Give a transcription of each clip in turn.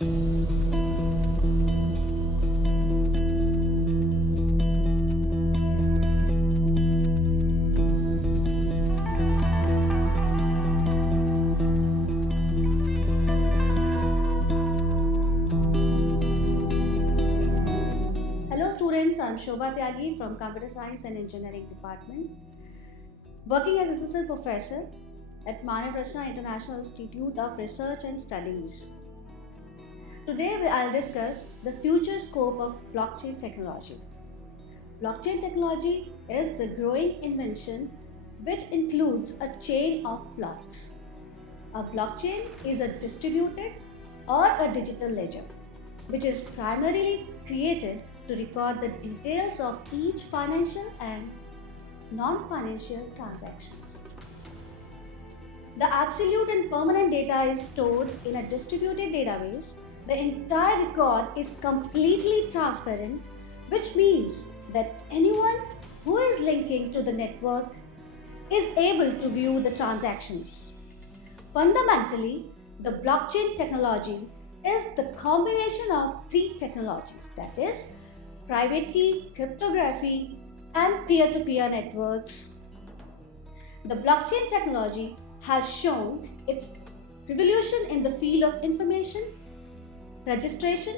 Hello students, I am Shobha Tyagi from Computer Science and Engineering Department, working as Assistant Professor at Manav Rachna International Institute of Research and Studies. Today I'll discuss the future scope of blockchain technology. Blockchain technology is the growing invention which includes a chain of blocks. A blockchain is a distributed or a digital ledger which is primarily created to record the details of each financial and non-financial transactions. The absolute and permanent data is stored in a distributed database. The entire record is completely transparent, which means that anyone who is linking to the network is able to view the transactions. Fundamentally, the blockchain technology is the combination of three technologies, that is, private key, cryptography, and peer-to-peer networks. The blockchain technology has shown its revolution in the field of information, registration,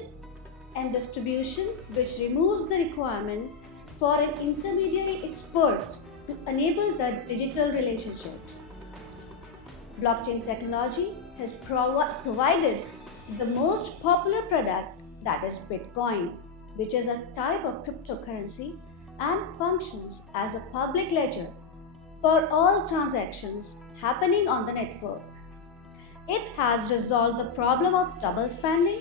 and distribution, which removes the requirement for an intermediary expert to enable the digital relationships. Blockchain technology has provided the most popular product, that is Bitcoin, which is a type of cryptocurrency and functions as a public ledger for all transactions happening on the network. It has resolved the problem of double spending,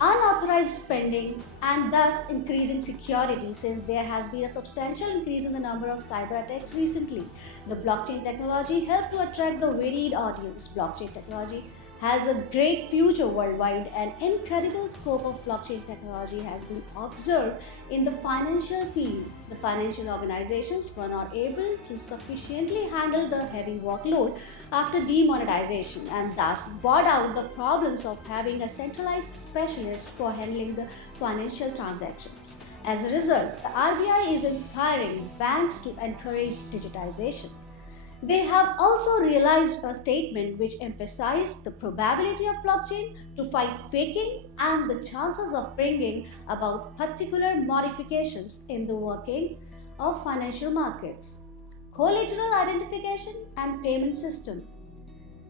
unauthorized spending, and thus increasing security, since there has been a substantial increase in the number of cyber attacks recently. The blockchain technology helped to attract the varied audience. Blockchain technology has a great future worldwide. An incredible scope of blockchain technology has been observed in the financial field. The financial organizations were not able to sufficiently handle the heavy workload after demonetization, and thus brought out the problems of having a centralized specialist for handling the financial transactions. As a result, the RBI is inspiring banks to encourage digitization. They have also realized a statement which emphasized the probability of blockchain to fight faking and the chances of bringing about particular modifications in the working of financial markets. Collateral identification and payment system.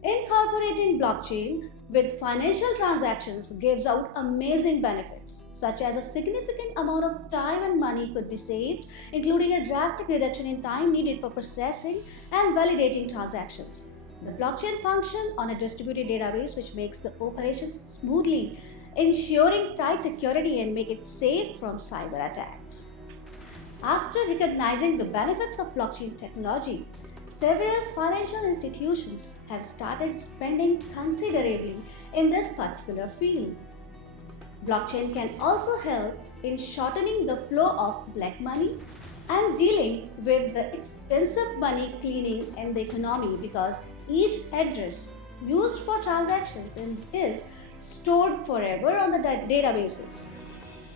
Incorporating blockchain with financial transactions gives out amazing benefits, such as a significant amount of time and money could be saved, including a drastic reduction in time needed for processing and validating transactions. The blockchain function on a distributed database which makes the operations smoothly, ensuring tight security and make it safe from cyber attacks. After recognizing the benefits of blockchain technology, several financial institutions have started spending considerably in this particular field. Blockchain can also help in shortening the flow of black money and dealing with the extensive money cleaning in the economy, because each address used for transactions is stored forever on the databases,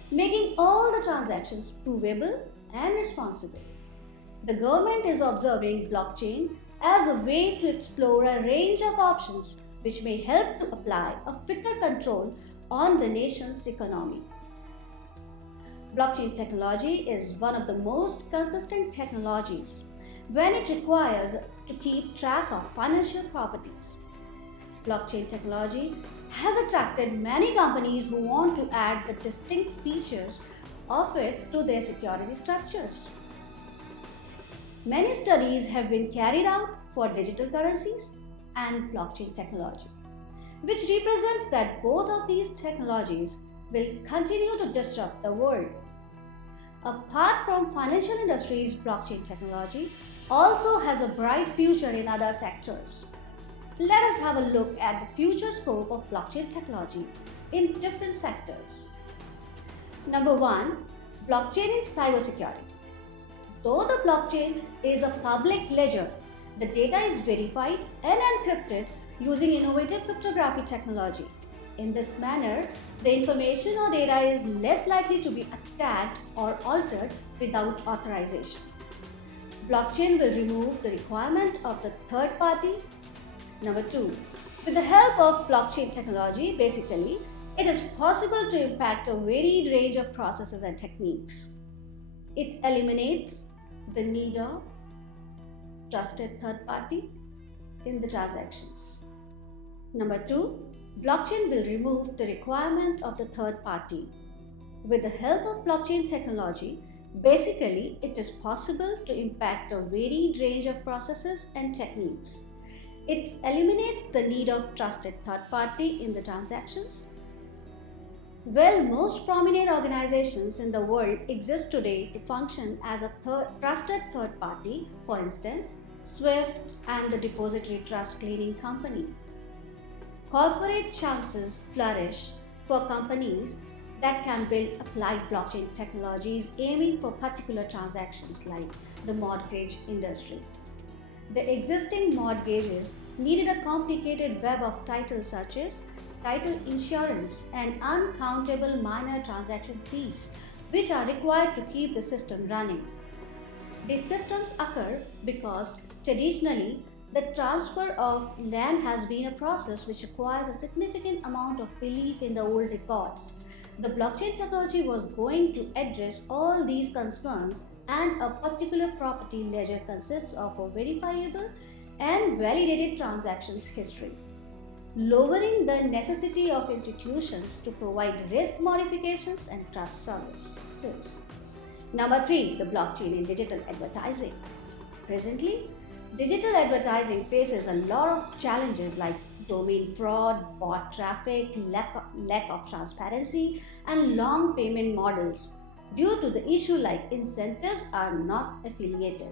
making all the transactions provable and responsible. The government is observing blockchain as a way to explore a range of options which may help to apply a fitter control on the nation's economy. Blockchain technology is one of the most consistent technologies when it requires to keep track of financial properties. Blockchain technology has attracted many companies who want to add the distinct features of it to their security structures. Many studies have been carried out for digital currencies and blockchain technology, which represents that both of these technologies will continue to disrupt the world. Apart from financial industries, blockchain technology also has a bright future in other sectors. Let us have a look at the future scope of blockchain technology in different sectors. Number 1. Blockchain in cybersecurity. Though the blockchain is a public ledger, the data is verified and encrypted using innovative cryptography technology. In this manner, the information or data is less likely to be attacked or altered without authorization. Blockchain will remove the requirement of the third party. Number 2, with the help of blockchain technology, basically, it is possible to impact a varied range of processes and techniques. It eliminates the need of trusted third party in the transactions. Number 2, blockchain will remove the requirement of the third party. With the help of blockchain technology, basically, it is possible to impact a varied range of processes and techniques. It eliminates the need of trusted third party in the transactions. Well, most prominent organizations in the world exist today to function as a trusted third party, for instance, SWIFT and the Depository Trust Clearing Company. Corporate chances flourish for companies that can build applied blockchain technologies aiming for particular transactions like the mortgage industry. The existing mortgages needed a complicated web of title searches, title insurance, and uncountable minor transaction fees, which are required to keep the system running. These systems occur because traditionally the transfer of land has been a process which requires a significant amount of belief in the old records. The blockchain technology was going to address all these concerns, and a particular property ledger consists of a verifiable and validated transactions history, lowering the necessity of institutions to provide risk modifications and trust services. Number 3, the blockchain in digital advertising. Presently, digital advertising faces a lot of challenges like domain fraud, bot traffic, lack of transparency, and long payment models due to the issue like incentives are not affiliated.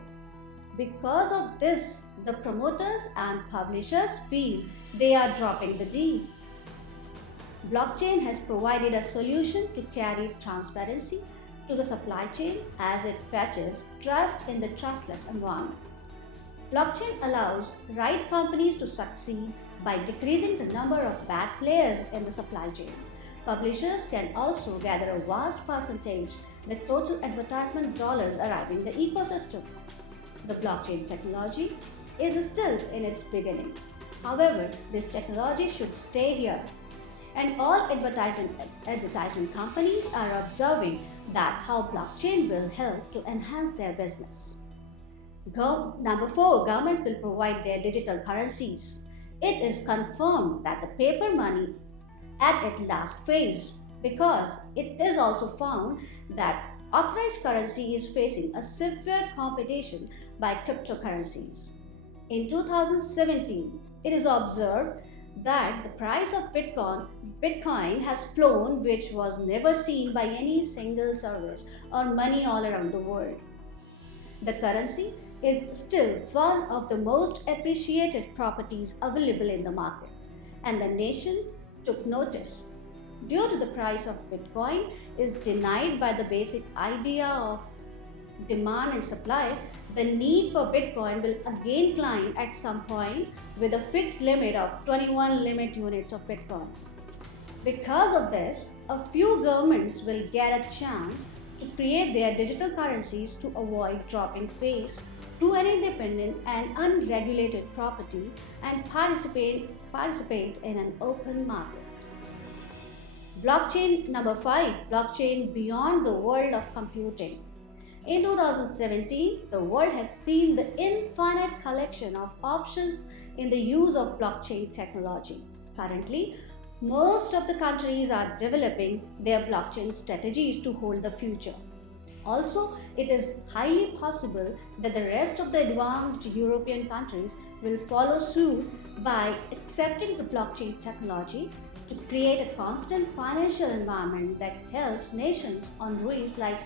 Because of this, the promoters and publishers feel they are dropping the deal. Blockchain has provided a solution to carry transparency to the supply chain as it fetches trust in the trustless environment. Blockchain allows right companies to succeed by decreasing the number of bad players in the supply chain. Publishers can also gather a vast percentage the total advertisement dollars arriving in the ecosystem. The blockchain technology is still in its beginning. However, this technology should stay here, and all advertisement companies are observing that how blockchain will help to enhance their business. Number 4, government will provide their digital currencies. It is confirmed that the paper money at its last phase, because it is also found that authorized currency is facing a severe competition by cryptocurrencies. In 2017, it is observed that the price of Bitcoin has flown, which was never seen by any single service or money all around the world. The currency is still one of the most appreciated properties available in the market, and the nation took notice. Due to the price of Bitcoin is denied by the basic idea of demand and supply, the need for Bitcoin will again climb at some point with a fixed limit of 21 limit units of Bitcoin. Because of this, a few governments will get a chance to create their digital currencies to avoid dropping face to an independent and unregulated property and participate in an open market. Blockchain number 5, blockchain beyond the world of computing. In 2017, the world has seen the infinite collection of options in the use of blockchain technology. Currently, most of the countries are developing their blockchain strategies to hold the future. Also, it is highly possible that the rest of the advanced European countries will follow suit by accepting the blockchain technology to create a constant financial environment that helps nations on ruins like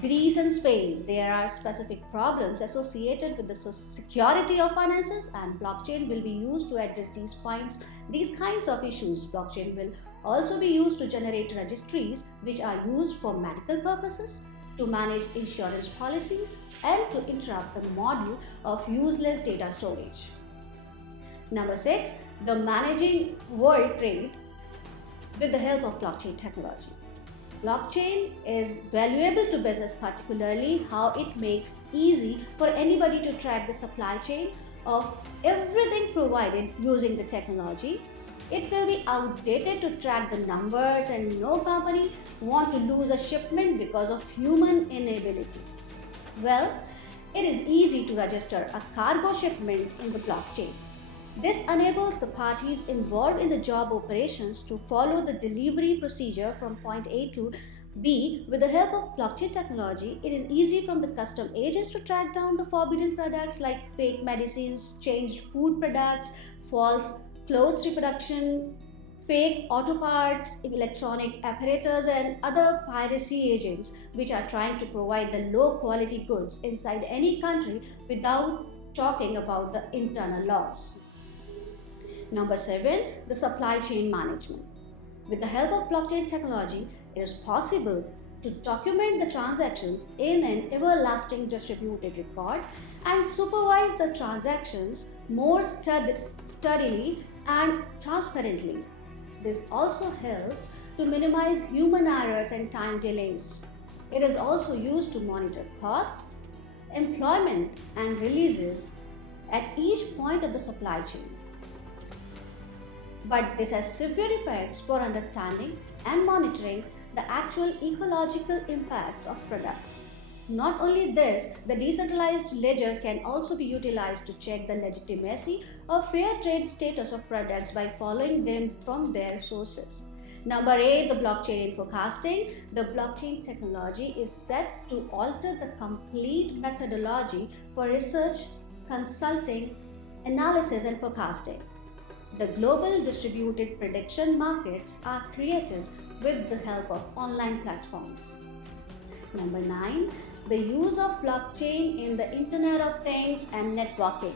Greece and Spain. There are specific problems associated with the security of finances, and blockchain will be used to address these kinds of issues. Blockchain will also be used to generate registries which are used for medical purposes, to manage insurance policies, and to interrupt the module of useless data storage. Number 6, the managing world trade. with the help of blockchain technology. Blockchain is valuable to business, particularly how it makes easy for anybody to track the supply chain of everything provided using the technology. It will be outdated to track the numbers, and no company want to lose a shipment because of human inability. Well, it is easy to register a cargo shipment in the blockchain. This enables the parties involved in the job operations to follow the delivery procedure from point A to B. With the help of blockchain technology, it is easy for the custom agents to track down the forbidden products like fake medicines, changed food products, false clothes reproduction, fake auto parts, electronic apparatus, and other piracy agents which are trying to provide the low quality goods inside any country without talking about the internal laws. Number 7, the supply chain management. With the help of blockchain technology, it is possible to document the transactions in an everlasting distributed record and supervise the transactions more steadily and transparently. This also helps to minimize human errors and time delays. It is also used to monitor costs, employment, and releases at each point of the supply chain. But this has severe effects for understanding and monitoring the actual ecological impacts of products. Not only this, the decentralized ledger can also be utilized to check the legitimacy or fair trade status of products by following them from their sources. Number 8, the blockchain in forecasting. The blockchain technology is set to alter the complete methodology for research, consulting, analysis, and forecasting. The global distributed prediction markets are created with the help of online platforms. Number 9, the use of blockchain in the Internet of Things and networking.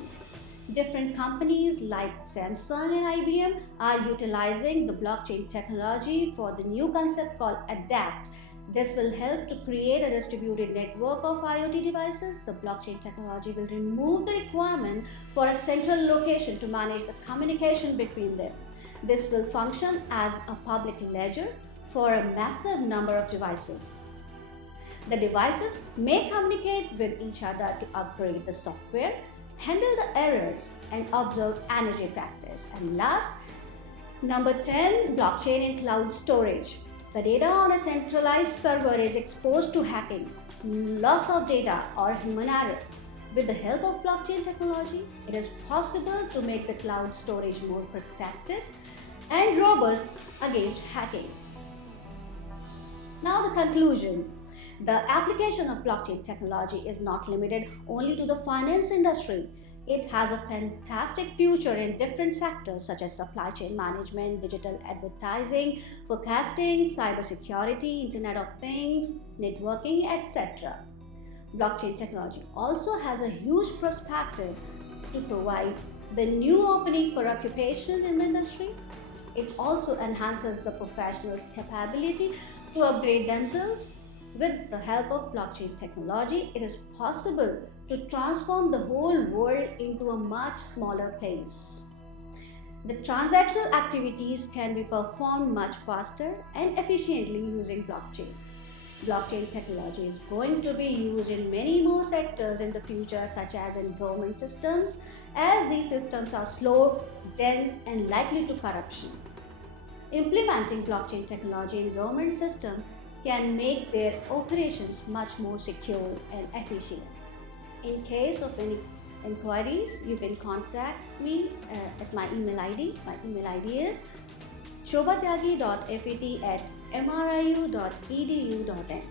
Different companies like Samsung and IBM are utilizing the blockchain technology for the new concept called ADAPT. This will help to create a distributed network of IoT devices. The blockchain technology will remove the requirement for a central location to manage the communication between them. This will function as a public ledger for a massive number of devices. The devices may communicate with each other to upgrade the software, handle the errors, and observe energy practice. And last, number 10, blockchain in cloud storage. The data on a centralized server is exposed to hacking, loss of data, or human error. With the help of blockchain technology, it is possible to make the cloud storage more protected and robust against hacking. Now the conclusion. The application of blockchain technology is not limited only to the finance industry. It has a fantastic future in different sectors such as supply chain management, digital advertising, forecasting, cybersecurity, Internet of Things, networking, etc. Blockchain technology also has a huge perspective to provide the new opening for occupation in the industry. It also enhances the professionals' capability to upgrade themselves. With the help of blockchain technology, it is possible to transform the whole world into a much smaller place. The transactional activities can be performed much faster and efficiently using blockchain. Blockchain technology is going to be used in many more sectors in the future, such as in government systems, as these systems are slow, dense, and likely to corruption. Implementing blockchain technology in government systems can make their operations much more secure and efficient. In case of any inquiries, you can contact me at my email ID. My email ID is shobhatyagi.fet@mriu.edu.in.